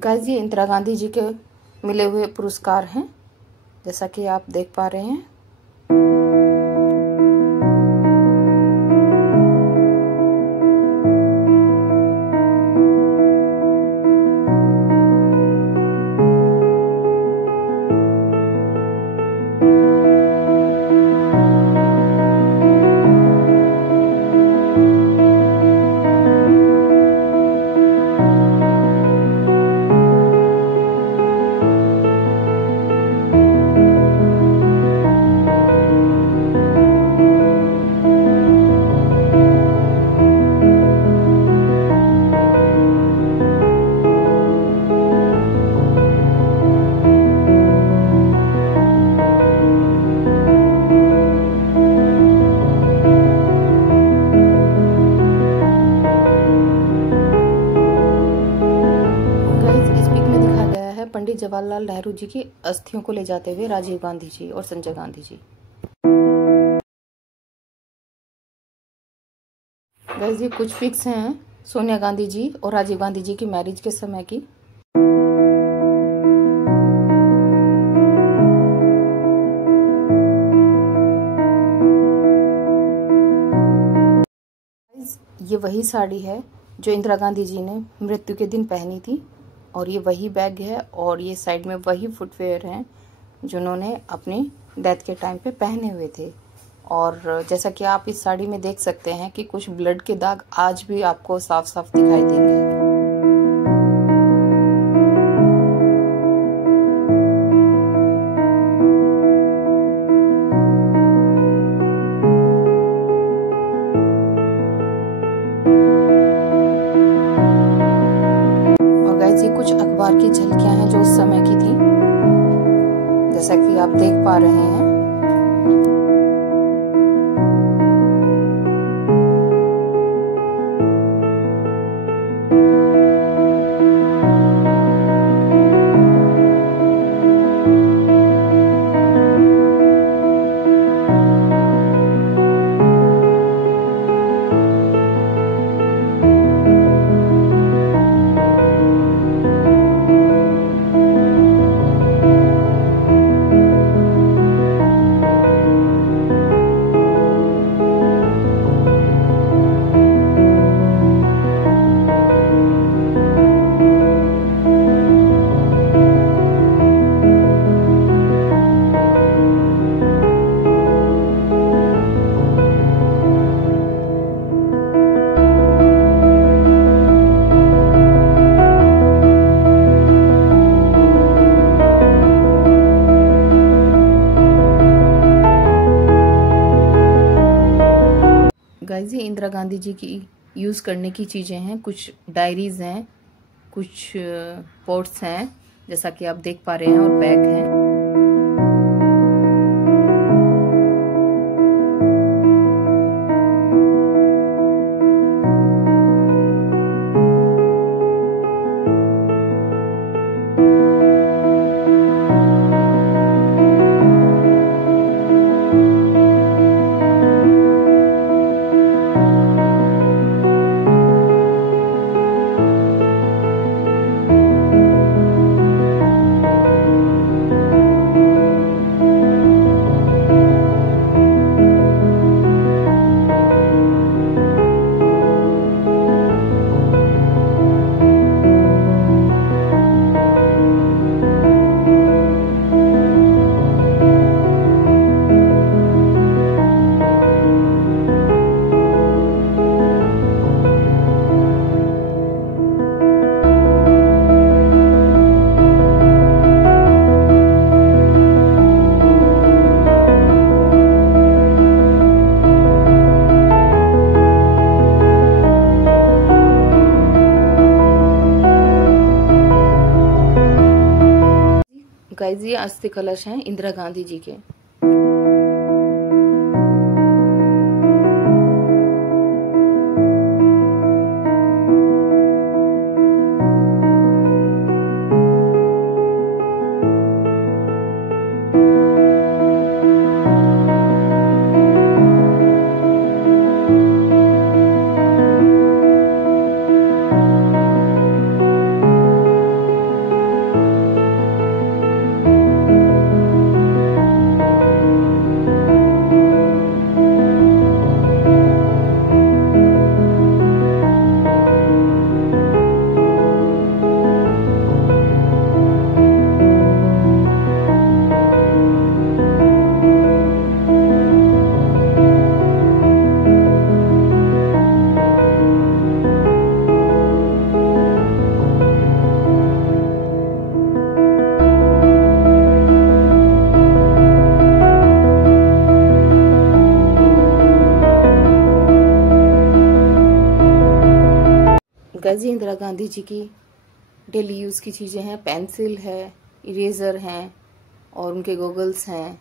Guys, ये इंदिरा गांधी जी के मिले हुए पुरस्कार हैं, जैसा कि आप देख पा रहे हैं। पंडित जवाहरलाल नेहरू जी की अस्थियों को ले जाते हुए राजीव गांधी जी और संजय गांधी जी। गाइस, ये कुछ पिक्स हैं सोनिया गांधी जी और राजीव गांधी जी की मैरिज के समय की। ये वही साड़ी है जो इंदिरा गांधी जी ने मृत्यु के दिन पहनी थी, और ये वही बैग है, और ये साइड में वही फुटवेयर हैं जो उन्होंने अपनी डेथ के टाइम पे पहने हुए थे। और जैसा कि आप इस साड़ी में देख सकते हैं कि कुछ ब्लड के दाग आज भी आपको साफ साफ दिखाई देंगे। ये कुछ अखबार की झलकियां हैं जो उस समय की थी, जैसा कि आप देख पा रहे हैं। गाइस, ये इंदिरा गांधी जी की यूज़ करने की चीज़ें हैं। कुछ डायरीज हैं, कुछ पोर्ट्स हैं, जैसा कि आप देख पा रहे हैं, और बैग हैं। गाइस, ये अस्थि कलश हैं इंदिरा गांधी जी के। गांधी जी की डेली यूज़ की चीज़ें हैं। पेंसिल है, इरेज़र हैं और उनके गॉगल्स हैं।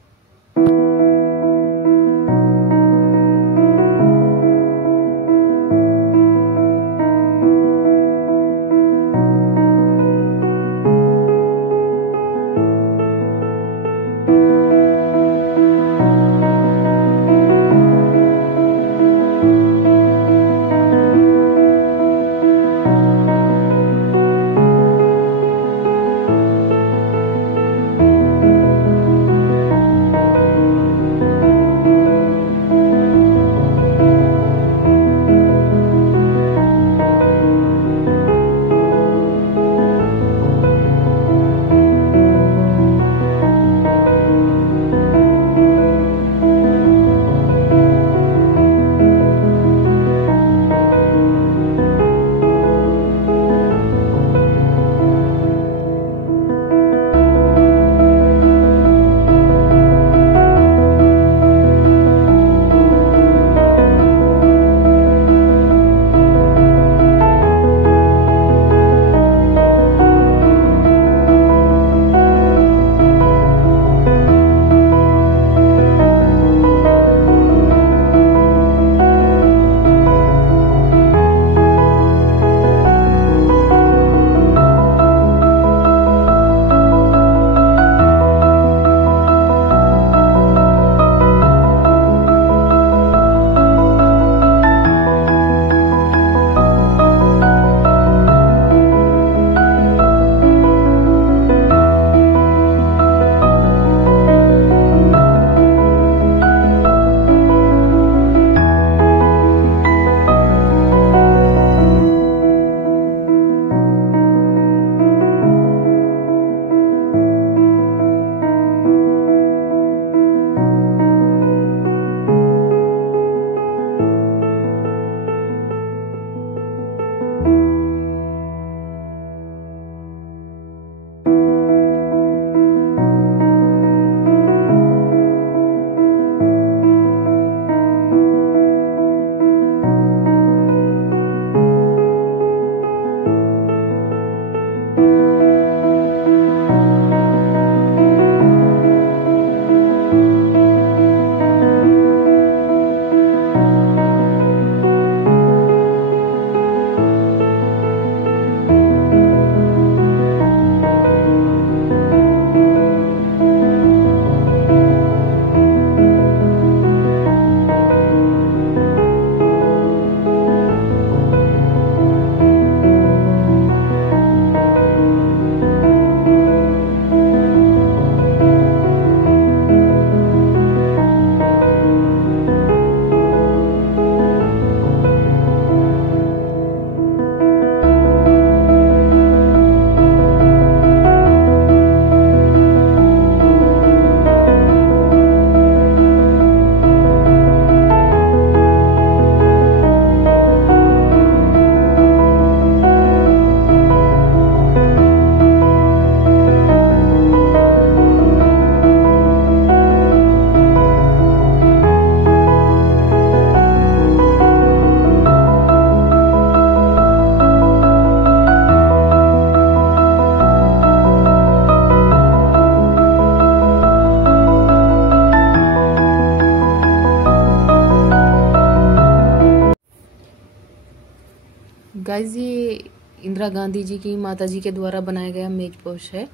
गाइस, ये इंदिरा गांधी जी की माता जी के द्वारा बनाया गया मेज पोश है।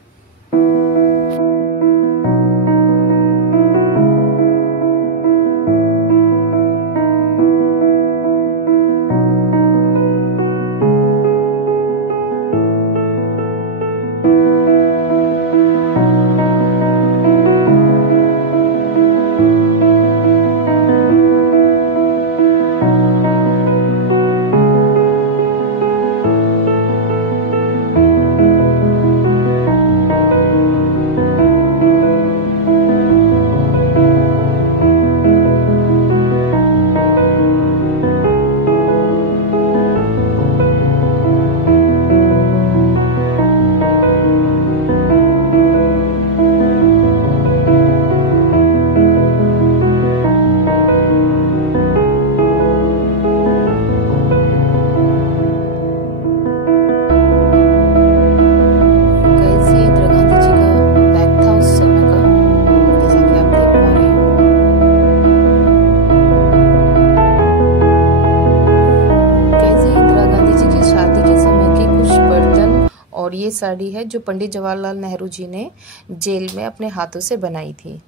और ये साड़ी है जो पंडित जवाहरलाल नेहरू जी ने जेल में अपने हाथों से बनाई थी।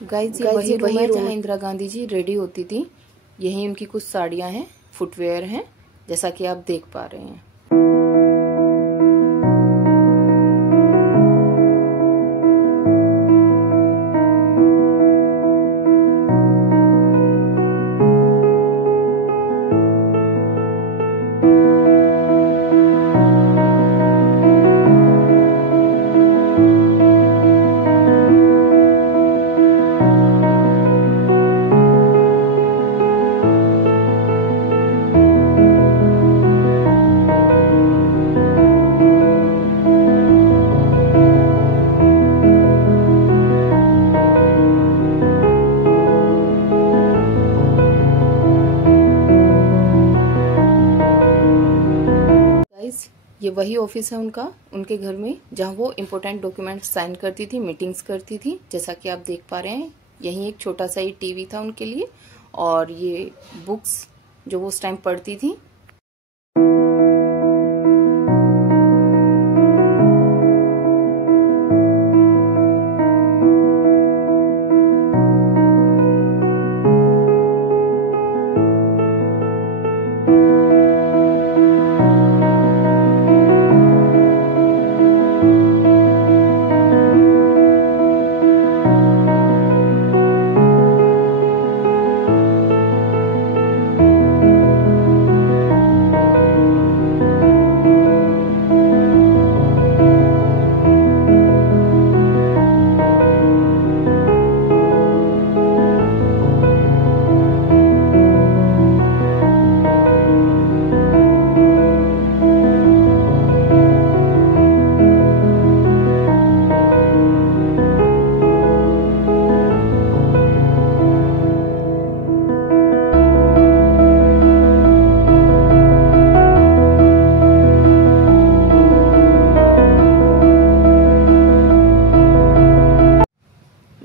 गाइस ये वही रूम है इंदिरा गांधी जी रेडी होती थी। यही उनकी कुछ साड़ियां हैं, फुटवेयर हैं, जैसा कि आप देख पा रहे हैं। ये वही ऑफिस है उनका, उनके घर में, जहाँ वो इम्पोर्टेंट डॉक्यूमेंट साइन करती थी, मीटिंग्स करती थी, जैसा कि आप देख पा रहे हैं। यहीं एक छोटा सा ही टीवी था उनके लिए, और ये बुक्स जो वो उस टाइम पढ़ती थी।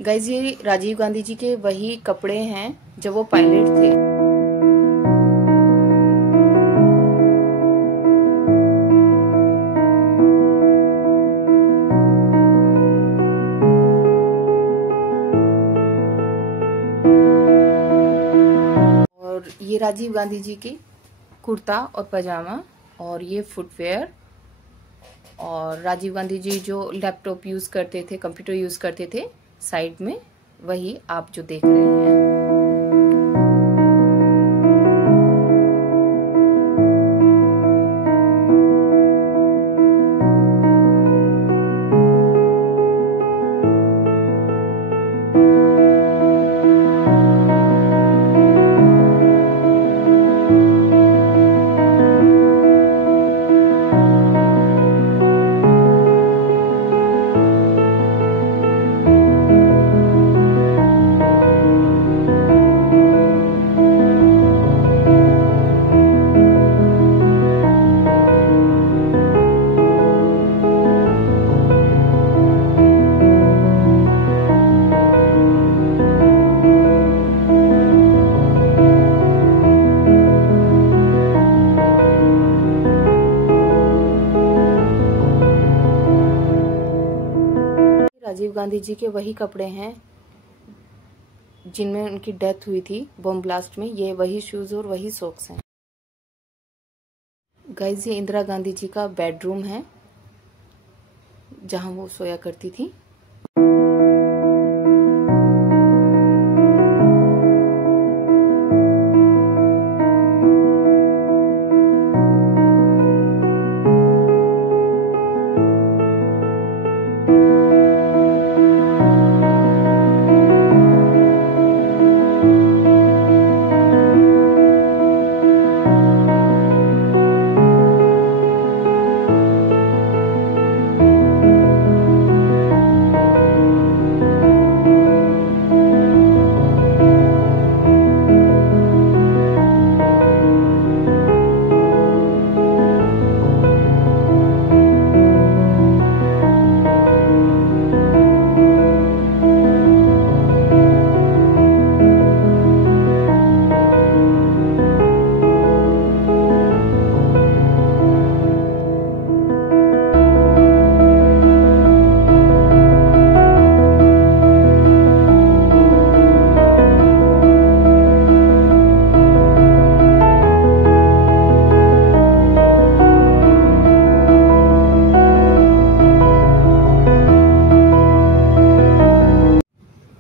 गाइस ये राजीव गांधी जी के वही कपड़े हैं जब वो पायलट थे। और ये राजीव गांधी जी के कुर्ता और पजामा, और ये फुटवेयर, और राजीव गांधी जी जो लैपटॉप यूज करते थे, कंप्यूटर यूज करते थे, साइड में वही आप जो देख रहे हैं। जी के वही कपड़े हैं जिनमें उनकी डेथ हुई थी बॉम्ब ब्लास्ट में। ये वही शूज़ और वही सॉक्स हैं। गाइस, ये इंदिरा गांधी जी का बेडरूम है जहां वो सोया करती थी।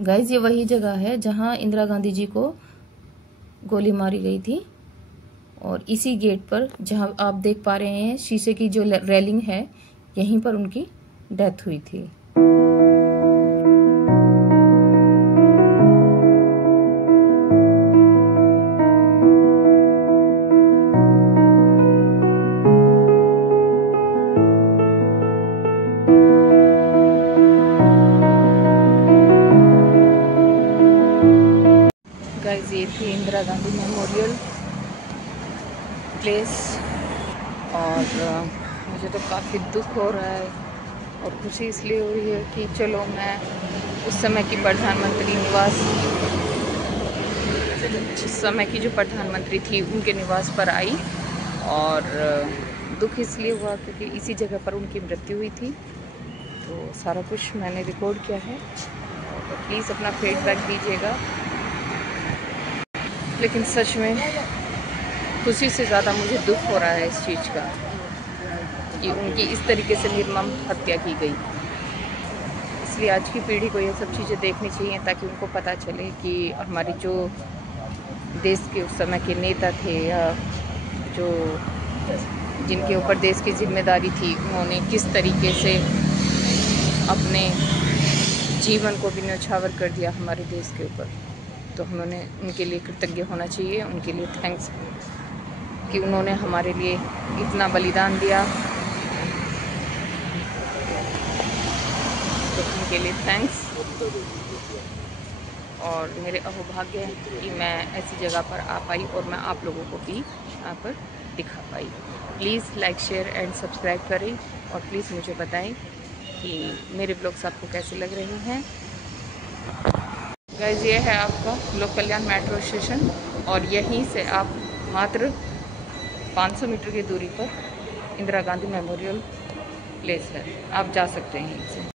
गाइज, ये वही जगह है जहां इंदिरा गांधी जी को गोली मारी गई थी और इसी गेट पर जहां आप देख पा रहे हैं शीशे की जो रेलिंग है, यहीं पर उनकी डेथ हुई थी। गाइस, ये थी इंदिरा गांधी मेमोरियल प्लेस और मुझे तो काफ़ी दुख हो रहा है और खुशी इसलिए हो रही है कि चलो मैं उस समय की प्रधानमंत्री निवास, उस समय की जो प्रधानमंत्री थी उनके निवास पर आई और दुख इसलिए हुआ क्योंकि इसी जगह पर उनकी मृत्यु हुई थी। तो सारा कुछ मैंने रिकॉर्ड किया है, तो प्लीज़ अपना फीडबैक दीजिएगा। लेकिन सच में खुशी से ज़्यादा मुझे दुख हो रहा है इस चीज़ का कि उनकी इस तरीके से निर्मम हत्या की गई। इसलिए आज की पीढ़ी को ये सब चीज़ें देखनी चाहिए ताकि उनको पता चले कि हमारे जो देश के उस समय के नेता थे या जो जिनके ऊपर देश की जिम्मेदारी थी, उन्होंने किस तरीके से अपने जीवन को भी न्यौछावर कर दिया हमारे देश के ऊपर। तो उन्होंने उनके लिए कृतज्ञ होना चाहिए, उनके लिए थैंक्स कि उन्होंने हमारे लिए इतना बलिदान दिया। तो उनके लिए थैंक्स। और मेरे अहोभाग्य है कि मैं ऐसी जगह पर आ पाई और मैं आप लोगों को भी यहाँ पर दिखा पाई। Please like, share and subscribe करें और प्लीज़ मुझे बताएं कि मेरे ब्लॉग्स आपको कैसे लग रहे हैं। गाइस, ये है आपका लोक कल्याण मेट्रो स्टेशन और यहीं से आप मात्र 500 मीटर की दूरी पर इंदिरा गांधी मेमोरियल प्लेस है, आप जा सकते हैं यहीं से।